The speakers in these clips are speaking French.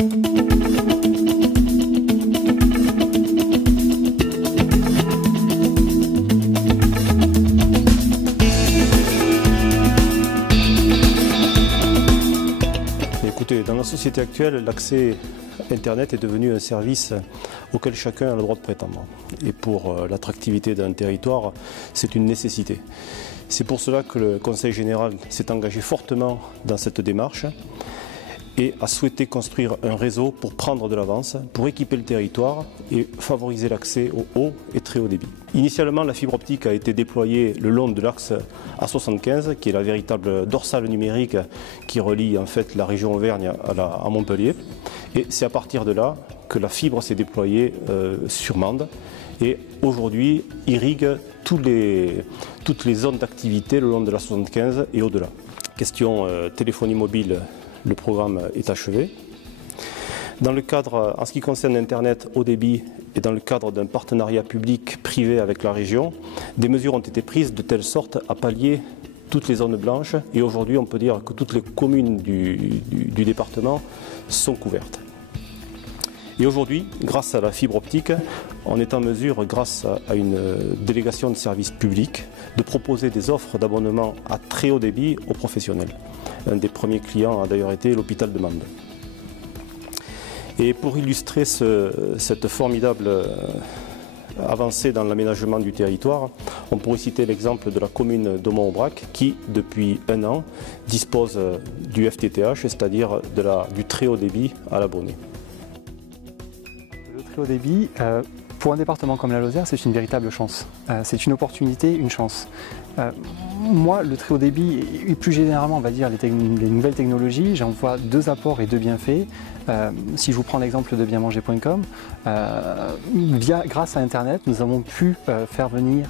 Écoutez, dans la société actuelle, l'accès Internet est devenu un service auquel chacun a le droit de prétendre. Et pour l'attractivité d'un territoire, c'est une nécessité. C'est pour cela que le Conseil général s'est engagé fortement dans cette démarche et a souhaité construire un réseau pour prendre de l'avance, pour équiper le territoire et favoriser l'accès au haut et très haut débit. Initialement, la fibre optique a été déployée le long de l'axe A75, qui est la véritable dorsale numérique qui relie en fait la région Auvergne à Montpellier. Et c'est à partir de là que la fibre s'est déployée sur Mende et aujourd'hui irrigue toutes les zones d'activité le long de la 75 et au-delà. Question téléphonie mobile, le programme est achevé. Dans le cadre, en ce qui concerne Internet haut débit et dans le cadre d'un partenariat public-privé avec la région, des mesures ont été prises de telle sorte à pallier toutes les zones blanches et aujourd'hui on peut dire que toutes les communes du département sont couvertes. Et aujourd'hui, grâce à la fibre optique, on est en mesure, grâce à une délégation de services publics, de proposer des offres d'abonnement à très haut débit aux professionnels. Un des premiers clients a d'ailleurs été l'hôpital de Mende. Et pour illustrer cette formidable avancée dans l'aménagement du territoire, on pourrait citer l'exemple de la commune d'Aumont-Aubrac qui, depuis un an, dispose du FTTH, c'est-à-dire du très haut débit à l'abonné. Le très haut débit, pour un département comme la Lozère, c'est une véritable chance. C'est une opportunité, une chance. Moi, le très haut débit et plus généralement, on va dire les nouvelles technologies, j'en vois deux apports et deux bienfaits. Si je vous prends l'exemple de bienmanger.com, grâce à Internet, nous avons pu faire venir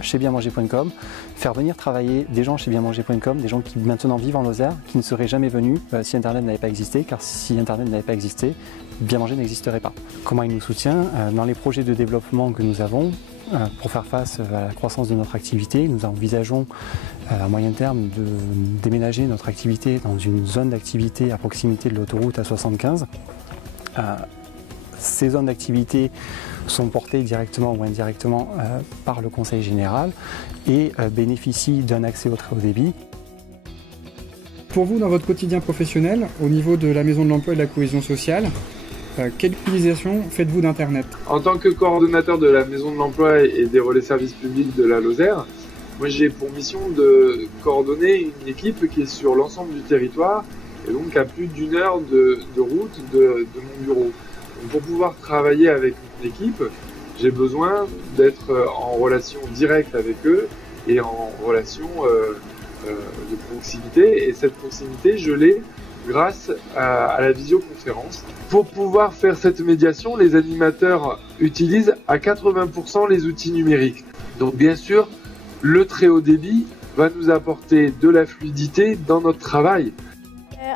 chez bienmanger.com, faire venir travailler des gens chez bienmanger.com, des gens qui maintenant vivent en Lozère, qui ne seraient jamais venus si Internet n'avait pas existé, car si Internet n'avait pas existé, Bien Manger n'existerait pas. Comment il nous soutient? Dans les projets de développement que nous avons, pour faire face à la croissance de notre activité, nous envisageons à moyen terme de déménager notre activité dans une zone d'activité à proximité de l'autoroute A75. Ces zones d'activité sont portées directement ou indirectement par le Conseil général et bénéficient d'un accès au très haut débit. Pour vous, dans votre quotidien professionnel, au niveau de la Maison de l'Emploi et de la Cohésion sociale, quelle utilisation faites-vous d'Internet? En tant que coordonnateur de la Maison de l'Emploi et des relais services publics de la Lozère, moi j'ai pour mission de coordonner une équipe qui est sur l'ensemble du territoire et donc à plus d'une heure de route de mon bureau. Donc pour pouvoir travailler avec mon équipe, j'ai besoin d'être en relation directe avec eux et en relation de proximité. Et cette proximité, je l'ai grâce à la visioconférence. Pour pouvoir faire cette médiation, les animateurs utilisent à 80% les outils numériques. Donc bien sûr, le très haut débit va nous apporter de la fluidité dans notre travail.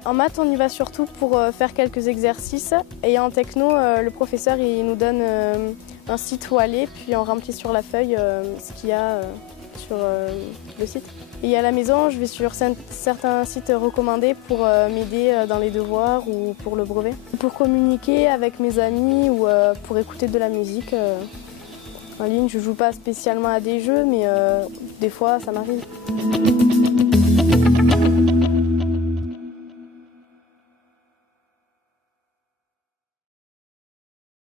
En maths, on y va surtout pour faire quelques exercices et en techno, le professeur il nous donne un site où aller, puis on remplit sur la feuille ce qu'il y a sur le site. Et à la maison, je vais sur certains sites recommandés pour m'aider dans les devoirs ou pour le brevet. Pour communiquer avec mes amis ou pour écouter de la musique en ligne. Je ne joue pas spécialement à des jeux, mais des fois ça m'arrive.